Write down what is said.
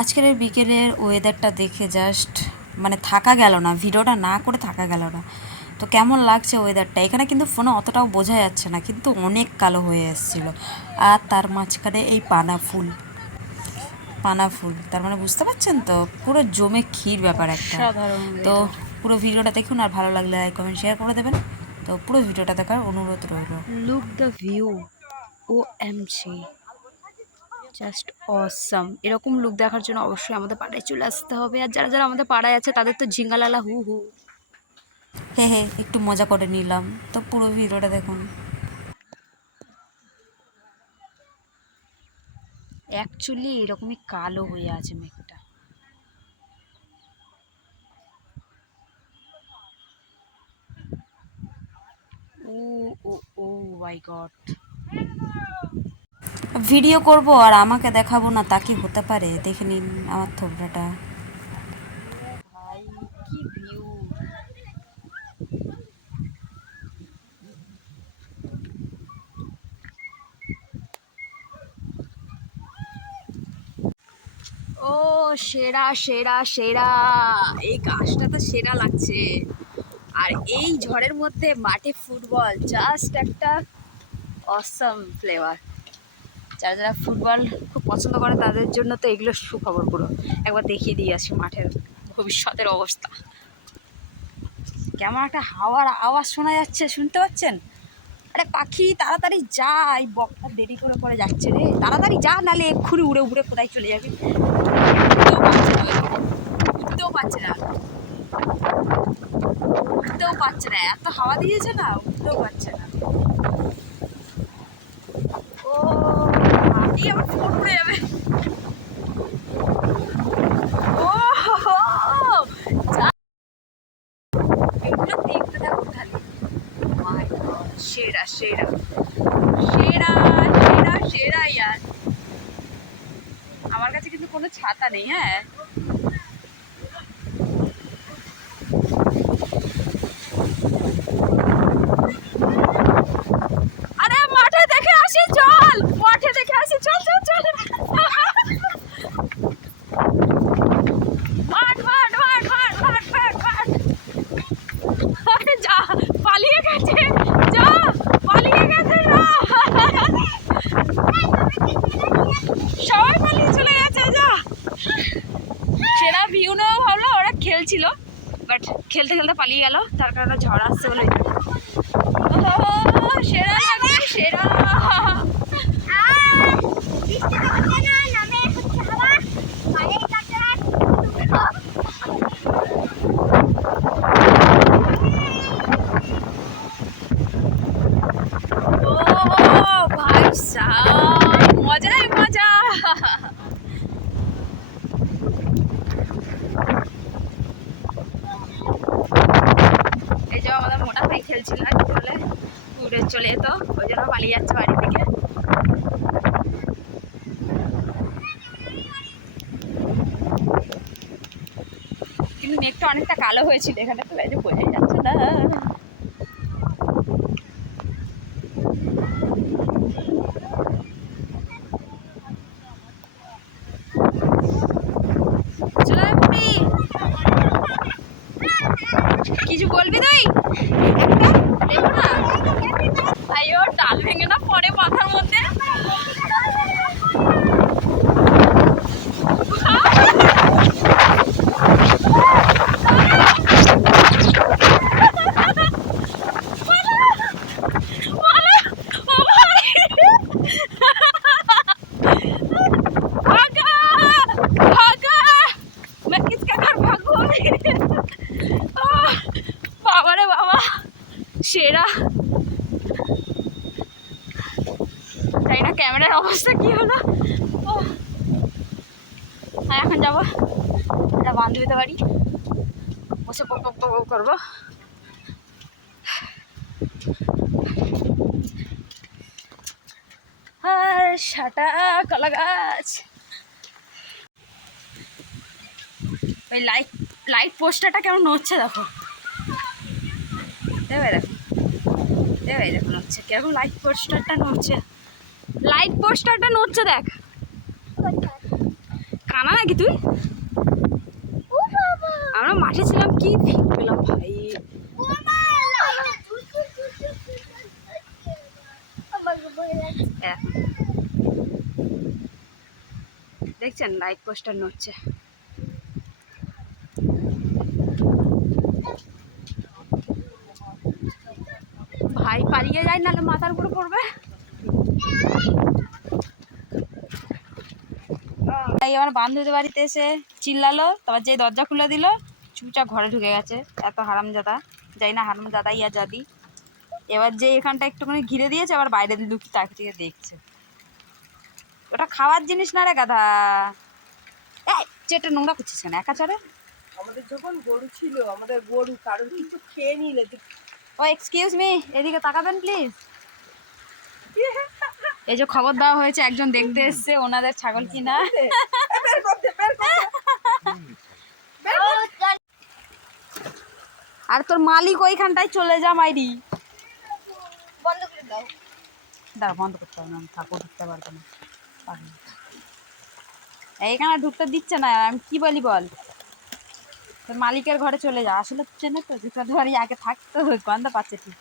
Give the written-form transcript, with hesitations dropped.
আজকের এই বিকেলের ওয়েদারটা দেখে জাস্ট মানে থাকা গেল না, ভিডিওটা না করে থাকা গেল না। তো কেমন লাগছে ওয়েদারটা, এখানে কিন্তু ফোনে অতটাও বোঝা যাচ্ছে না, কিন্তু অনেক কালো হয়ে এসেছিলো। আর তার মাঝখানে এই পানা ফুল, তার মানে বুঝতে পারছেন তো, পুরো জমে ক্ষীর ব্যাপার একটা। সাধারণ তো weather. পুরো ভিডিওটা দেখুন, আর ভালো লাগলে লাইক কমেন্ট শেয়ার করে দেবেন। তো পুরো ভিডিওটা দেখার অনুরোধ রইল। Look the view. OMG. Just awesome. এরকম লুক দেখার জন্য অবশ্যই আমাদের পাড়ায় চলে আসতে হবে। আর যারা যারা আমাদের পাড়ায় আছে তাদের তো ঝিঙ্গালালা হু হু। হে হে, একটু মজা করে নিলাম। তো পুরো ভিডিওটা দেখুন। অ্যাকচুয়ালি এরকমই কালো হয়ে আছে মেঘটা। ও ও ও মাই গড। ভিডিও করব আর আমাকে দেখাবো না, তা কি হতে পারে? দেখে নিন আমার থোবড়াটা। ভাই কি ভিউ। ও সেরা সেরা সেরা, এই গাছটা তো সেরা লাগছে। আর এই ঝড়ের মধ্যে মাঠে ফুটবল জাস্ট একটা অসাম ফ্লেভার। যারা যারা ফুটবল খুব পছন্দ করে তাদের জন্য তো এগুলো সুখবর পুরো। একবার দেখিয়ে দিয়ে আসি মাঠের ভবিষ্যতের অবস্থা। কেমন একটা হাওয়ার আওয়াজ শোনা যাচ্ছে, শুনতে পাচ্ছেন? আরে পাখি তাড়াতাড়ি যা, এই বকটা দেরি করে করে যাচ্ছে রে, তাড়াতাড়ি যা, নালে এক্ষুনি উড়ে উড়ে কোথায় চলে যাবে। উঠতেও পারছে না, উঠতেও পারছে না, এত হাওয়া দিয়েছে না, উঠতেও পারছে না। ও মাটি আমার ফোন উড়ে যাবে। ও এগুলো দেখতে থাকুন খালি। মাই গড, সেরা সেরা সেরা সেরা সেরা ইয়ার। আমার কাছে কিন্তু কোনো ছাতা নেই। হ্যাঁ, আরে মাঠে দেখে আসি চল, মাঠে দেখে আসি চল চল চল। মাঠ মাঠ মাঠ মাঠ মাঠ মাঠ মাঠ। আরে যা, পালিয়ে গেছে, যা পালিয়ে গেছে, যা সবাই পালিয়ে চলে গেছে, যা। সেরা ভিউ নেওয়া ভাবলো, ওরা খেলছিল বাট খেলতে খেলতে পালিয়ে গেল, তার কারণে ঝড় আসছে বলে। সেরা লাগবে সেরা। ও ভাই সাহেব, মজাই মজা। এই যে আমাদের মোটা ভাই খেলছিল, বলে উড়ে চলে যেত, ওই জন্য পালিয়ে যাচ্ছে বাড়ি থেকে। কিন্তু মেঘটা অনেকটা কালো হয়েছিল এখানে, তো এই যে বোঝাই যাচ্ছে না। কিছু বলবি তুই? একটা দেখো না, আইও ডাল ভেঙে না পরে মাথার মধ্যে। भागा भागा, मैं किसके घर भागू अभी? বাবা রে বাবা, সেরা। তাই না, ক্যামেরার অবস্থা কি হলো। হ্যাঁ, এখন যাবো একটা বান্ধবীতে বাড়ি, বসে বক বক বক করবো। আর সাটা কলা গাছ, ওই লাইট লাইট পোস্টারটা কেমন নড়ছে দেখো, দেবে দেখো, দেবে দেখো নড়ছে কিরকম, লাইট পোস্টারটা নড়ছে, লাইট পোস্টারটা নড়ছে দেখ। কানা নাকি তুই? আমরা মাঠে ছিলাম, কি ভিড় পেলাম ভাই। দেখছেন লাইট পোস্টার নড়ছে। ভাই পালিয়ে যায়, নাহলে মাথার উপরে পড়বে। তাই আমার বান্ধবীদের বাড়িতে এসে চিল্লালো, তারপর যে দরজা খুলে দিল চুপচাপ ঘরে ঢুকে গেছে। এত হারামজাদা, যাই না হারামজাদা ইয়া জাদি। এবার যে এখানটা একটুখানি ঘিরে দিয়েছে, আবার বাইরে লুকিয়ে তাকিয়ে দেখছে। ওটা খাওয়ার জিনিস না রে গাধা। এই চেটে নোংরা করছিস কেন একা চারে? আমাদের যখন গরু ছিল, আমাদের গরু কারোর কিন্তু খেয়ে নিলে ও এক্সকিউজ মি, এদিকে তাকাবেন প্লিজ। এই যে খবর দেওয়া হয়েছে, একজন দেখতে এসছে ওনাদের ছাগল কিনা। আর তোর মালিক ওইখানটায় চলে যা মাইরি। বন্ধ করে দাও। দাঁড়া, বন্ধ করতে হবে না, ঠাকুর ঢুকতে পারবে না। এইখানে ঢুকতে দিচ্ছে না, আমি কি বলি বল। তোর মালিকের ঘরে চলে যা, আসলে চেনে তো, যেখানে বাড়ি আগে থাকতো গন্ধ পাচ্ছে ঠিক।